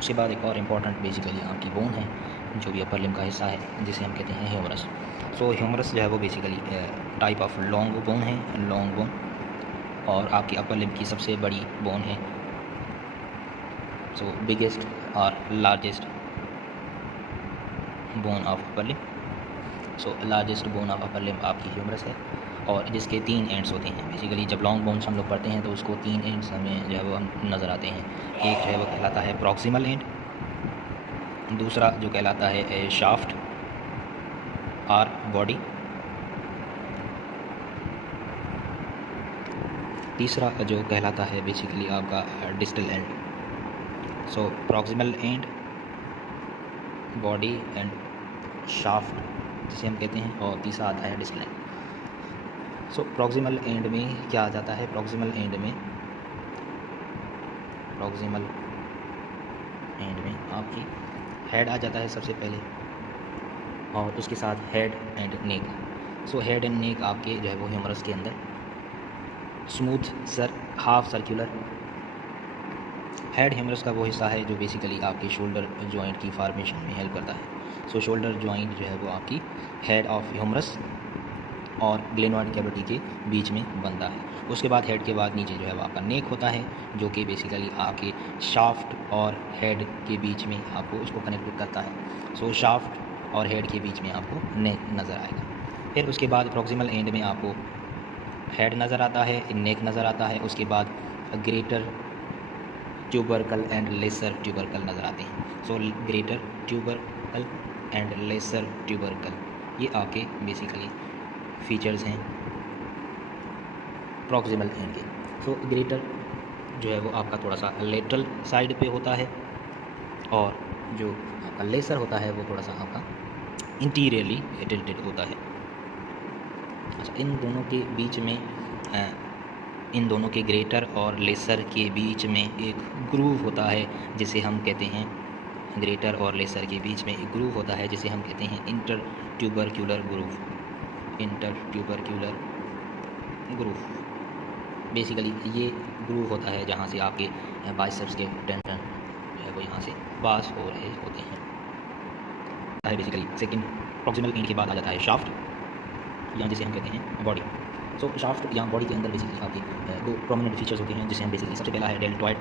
उसके बाद एक और इम्पॉर्टेंट बेसिकली आपकी बोन है जो भी अपर लिम का हिस्सा है, जिसे हम कहते हैं ह्यूमरस। सो ह्यूमरस जो है वो basically type of long bone है, लॉन्ग बोन, और आपकी अपर लिम की सबसे बड़ी बोन है। सो बिगेस्ट और largest bone of upper limb. So largest bone of upper limb आपकी ह्यूमरस है, और जिसके 3 एंड्स होते हैं। बेसिकली जब लॉन्ग बोन्स हम लोग पढ़ते हैं तो उसको 3 एंड्स हमें जो है वो हम नज़र आते हैं। एक जो है वो कहलाता है प्रॉक्सिमल एंड, दूसरा जो कहलाता है शाफ्ट और बॉडी, तीसरा जो कहलाता है बेसिकली आपका distal end. So proximal and, body and shaft जिसे हम कहते हैं, और तीसरा आता है distal end. So proximal and में क्या आ जाता है? प्रॉक्सिमल एंड में आपकी हेड आ जाता है सबसे पहले, और उसके साथ head and neck. So head and neck आपके जो है वो ह्यूमरस के अंदर smooth half circular. Head humerus का वो हिस्सा है जो बेसिकली आपके शोल्डर जॉइंट की फॉर्मेशन में हेल्प करता है। सो शोल्डर जॉइंट जो है वो आपकी हेड ऑफ ह्यूमरस और ग्लेनोइड कैविटी के बीच में बनता है। उसके बाद हेड के बाद नीचे जो है वो आपका नेक होता है, जो कि बेसिकली आपके शाफ्ट और हेड के बीच में आपको उसको कनेक्ट करता है। सो शाफ्ट और हेड के बीच में आपको नेक नज़र आएगा। फिर उसके बाद प्रॉक्सिमल एंड में आपको हेड नज़र आता है, नेक नज़र आता है। उसके बाद greater tubercle and lesser tubercle नज़र आते हैं। So greater tubercle and lesser tubercle, ये आपके बेसिकली फीचर्स हैं प्रॉक्सिमल एंड के। सो ग्रेटर जो है वो आपका थोड़ा सा लेटरल साइड पे होता है, और जो आपका लेसर होता है वो थोड़ा सा आपका इंटीरियरली टिल्टेड होता है। अच्छा, इन दोनों के बीच में इन दोनों के ग्रेटर और लेसर के बीच में एक ग्रूव होता है जिसे हम कहते हैं, ग्रेटर और लेसर के बीच में एक ग्रूव होता है जिसे हम कहते हैं inter tubercular groove. Inter tubercular groove basically ये ग्रूव होता है जहाँ से आपके बाइसेप्स के टेंडन जो है वो यहाँ से पास हो रहे होते हैं। बेसिकली सेकंड प्रॉक्सिमल एंड के बाद आ जाता है शाफ्ट, या जिसे हम कहते हैं बॉडी। सो शाफ्ट या बॉडी के अंदर बेसिकली आपके 2 प्रोमिनेंट फीचर्स होते हैं, जिसे हम बेसिकली सबसे पहला है डेल्टॉइड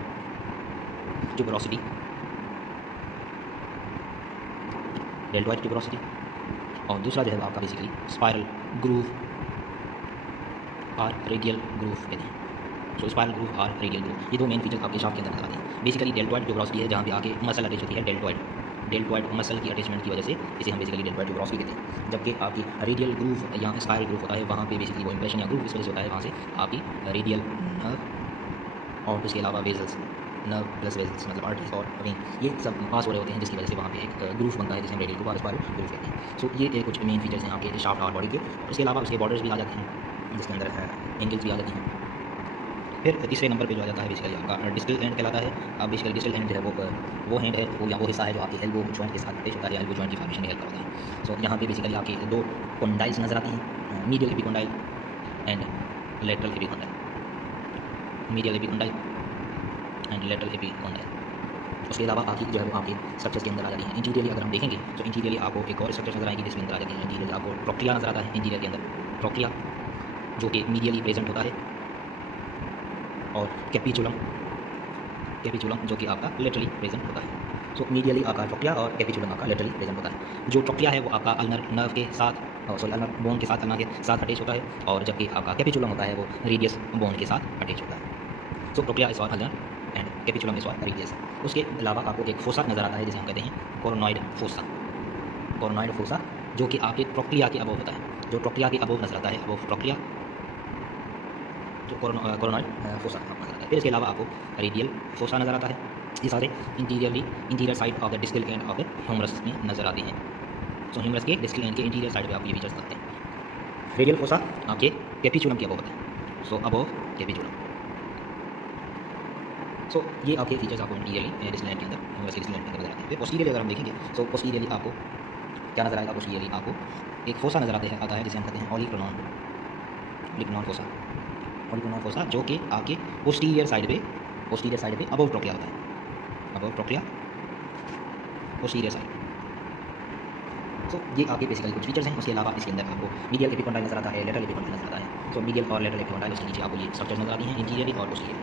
ट्यूबरोसिटी, डेल्टॉइड ट्यूबरोसिटी, और दूसरा जो है आपका बेसिकली स्पाइरल ग्रूव और रेडियल ग्रूव कहते हैं। सो स्पाइरल ग्रूव और रेडियल ग्रूव, ये 2 मेन फीचर आपके शाफ्ट के अंदर आते हैं। बेसिकली डेल्टॉइड ट्यूबरोसिटी है जहाँ पे आके मसल अटैच होती है, डेल्टॉइड मसल की अटैचमेंट की वजह से इसे हम बेसिकली डेल्टॉइड ट्यूबरोसिटी कहते हैं। जबकि आपकी रेडियल ग्रूव या स्पाइरल ग्रूव होता है, वहाँ पे बेसिकली वो इंप्रेशन या ग्रूव इस वजह से होता है, वहाँ से आपकी रेडियल नर्व और उसके अलावा वेजल्स, नर्व प्लस वेजल्स मतलब आर्टरीज और वेन, ये सब पास हो रहे होते हैं, जिसकी वजह से वहाँ पे एक ग्रूव बनता है जिसे हम रेडियल ग्रूव और स्पाइरल ग्रूव कहते हैं। सो ये कुछ मेन फीचर्स हैं आपके शाफ्ट और बॉडी के। उसके अलावा उसके बॉर्डर्स भी आ जाते हैं, जिसके अंदर एंगल्स भी आ जाती हैं। फिर तीसरे नंबर पे जो आ जाता है बेसिकली आपका डिस्टल एंड कहलाता है। अब बेसिकली डिस्टल एंड जो है वो हैंड है, वो या वो हिस्सा है जो आपके एल्बो जॉइंट के साथ अटैच होता है, या एल्बो जॉइंट की फॉर्मेशन में हेल्प करता है। सो यहाँ पे बेसिकली आपके 2 कॉन्डाइल्स नजर आती हैं, medial epicondyle and lateral epicondyle, medial epicondyle and lateral epicondyle. उसके अलावा बाकी जो है वो आपके स्ट्रक्चर्स के अंदर आ जाती हैं। इंटीरियरली अगर हम देखेंगे तो इंटीरियरली आपको एक और स्ट्रक्चर नजर आएगी जिसके अंदर आ जाती है। इंटीरियर आपको ट्रोक्लिया नजर आता है, इंटीरियर के अंदर ट्रोक्लिया जो कि मीडियली प्रेजेंट होता है, और कैपिचुलम जो कि आपका लेटरली प्रेजेंट होता है। सो मीडियली आपका ट्रोक्लिया और कैपिचुलम आपका लेटरली प्रेजेंट होता है। जो ट्रोक्लिया है वो आपका अल्नर नर्व के साथ, अल्नर बोन के साथ, अल्ना के साथ अटैच होता है, और जबकि आपका कैपिचुलम होता है वो रेडियस बोन के साथ अटैच होता है। So trochlea is for ulnar and capitulum is for radius. उसके अलावा आपको एक फोसा नजर आता है जिसे हम कहते हैं कोरोनॉइड फोसा, जो कि आपके ट्रोक्लिया के अबव होता है। जो ट्रोक्लिया के अबव नजर आता है, अबव ट्रोक्लिया जो कोरोनॉइड फोसा आपको नजर आता है। फिर इसके अलावा आपको रेडियल फोसा नजर आता है। ये सारे interior side of the distal end of the humerus में नजर आते हैं। सो ह्यूमरस के डिस्टल एंड के इंटीरियर साइड पे आप ये फीचर्स देखते हैं। रेडियल फोसा आपके कैपिचुलम के अबव होता है, सो अबव कैपिचुलम। सो ये आपके फीचर्स आपको इंटीरियरली डिस्टल एंड के अंदर, ह्यूमरस के डिस्टल एंड के अंदर नजर आते हैं। फिर पोस्टीरियरली अगर हम देखेंगे तो पोस्टीरियरली आपको क्या नजर आएगा? पोस्टीरियरली आपको एक फोसा नजर आता है जिसे हम कहते हैं ऑलिक्रोनॉन फोसा, जो कि आपके पोस्टीरियर साइड पे अबव ट्रोक्लिया होता है, अबव ट्रोक्लिया पोस्टीरियर साइड। सो ये आपके बेसिकली कुछ फीचर्स हैं। उसके अलावा इसके अंदर आपको मीडियल एपिकॉन्डाइल नजर आता है, लेटरल एपिकॉन्डाइल नजर आता है। सो मीडियल और लेटरल एपिकॉन्डाइल उसके नीचे आपको ये स्ट्रक्चर नजर आती हैं, इंटीरियर और पोस्टीरियर।